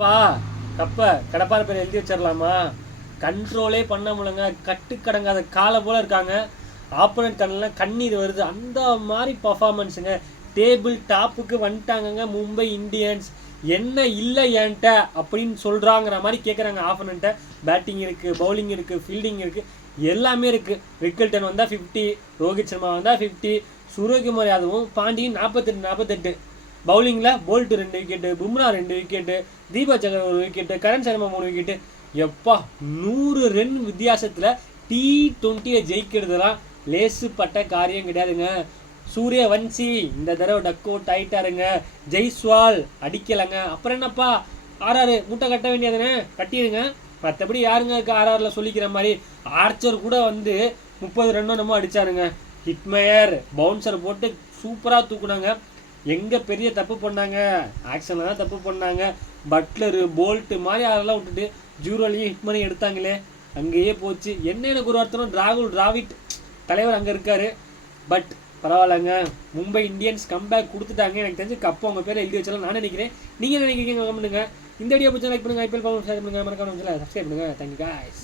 பா கப்ப கடப்பார பேர் எழுதி வச்சிடலாமா? கண்ட்ரோலே பண்ண முடியலங்க. கட்டுக்கடங்காத காலை போல இருக்காங்க. ஆப்போனன்ட் கண்ணில் கண்ணீர் வருது. அந்த மாதிரி பர்ஃபார்மன்ஸுங்க. டேபிள் டாப்புக்கு வந்துட்டாங்கங்க மும்பை இந்தியன்ஸ். என்ன இல்லை என்கிட்ட அப்படின்னு சொல்கிறாங்கிற மாதிரி கேட்குறாங்க ஆப்போனண்ட்டை. பேட்டிங் இருக்குது, பவுலிங் இருக்குது, ஃபீல்டிங் இருக்குது, எல்லாமே இருக்குது. விக்கெல்டன் வந்தால் 50, ரோஹித் சர்மா வந்தால் 50, சூரியகுமார் யாதவும் பாண்டியன் 48. பவுலிங்கில் Boult 2 wicket, Bumrah 2 wicket, Deepak Chahar 1 wicket, Karan Sharma 3 wicket. எப்பா 100 ரன் வித்தியாசத்தில் T20 ஜெயிக்கிறதுலாம் லேசுப்பட்ட காரியம் கிடையாதுங்க. சூரியவன்சி இந்த தடவை டக் அவுட் ஆயிட்டாருங்க. ஜெய்ஸ்வால் அடிக்கலைங்க. அப்புறம் என்னப்பா ஆர்ஆர் முட்டை கட்ட வேண்டியதுன்னு கட்டிடுங்க. மற்றபடி யாருங்க இருக்கு ஆர்ஆரில் சொல்லிக்கிற மாதிரி? ஆர்ச்சர் கூட வந்து 30 ரன்னோ நம்ம அடித்தாருங்க. ஹிட்மயர் பவுன்சர் போட்டு சூப்பராக தூக்குனாங்க. எங்கே பெரிய தப்பு பண்ணாங்க? ஆக்ஷனில் தான் தப்பு பண்ணாங்க. பட்லரு போல்ட்டு மாதிரி அதெல்லாம் விட்டுட்டு ஜூரோலையும் ஹிட் பண்ணி எடுத்தாங்களே, அங்கேயே போச்சு. என்ன எனக்கு ஒரு அர்த்தம், ராகுல் டிராவிட் தலைவர் அங்கே இருக்கார். பட் பரவாயில்லைங்க, மும்பை இந்தியன்ஸ் கம்பேக் கொடுத்துட்டாங்க. எனக்கு தெரிஞ்சு கப்பு அவங்க பேரை எழுதி வச்சாலும் நான் நினைக்கிறேன். நீங்கள் நினைக்கிறீங்க கமெண்ட்டுங்க. இந்த வீடியோ பிடிச்சா லைக் பண்ணுங்கள். ஐபிஎல் ஷேர் பண்ணுங்கள். மறக்காம சப்ஸ்கிரைப் பண்ணுங்கள். Thank you guys.